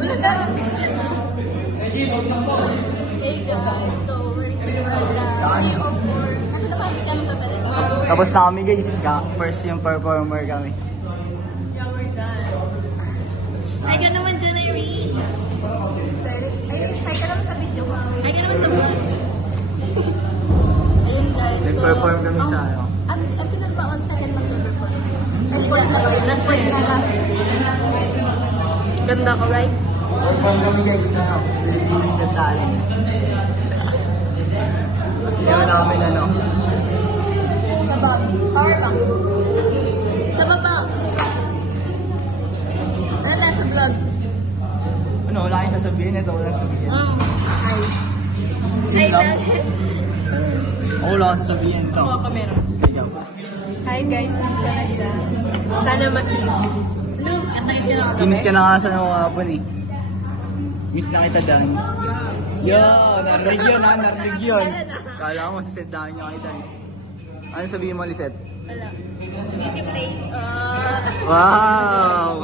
Hey guys, so we're here at the AO4. Ano na ba siya masasalita? Tapos na kami guys, first yung performer kami. Yeah, we're done. Ay ka naman dyan, Irene. Ay ka naman sa video. Ay ka naman sa vlog. Ayun guys, so... Nag-perform kami sa ano. Ang sino ba on second mag-perform? Sport na ba yun? Last one na last. Ganda ko, guys. Perform kami guys sa Philippines Got Talent. Kasi gano'n namin ano. Sa bag. Power bank. Sa baba. Ano na sa vlog? Ano, wala kayong sasabihin ito. Wala sasabihin. Hi. Yun lang. vlog. Ako wala akong sasabihin ito. Ako kamera. Ikaw. Hi guys, miss ko na siya. Sana makiss. Look, atangis ka na ako. Kinis ka na nga sa nakakapon eh. Miss na kita Dan. Yo, narinig yun ha, narinig yun. Kala mo sa set dahil niya kita eh. Ano sabihin mo, Lisette? Wala. Basically, Wow!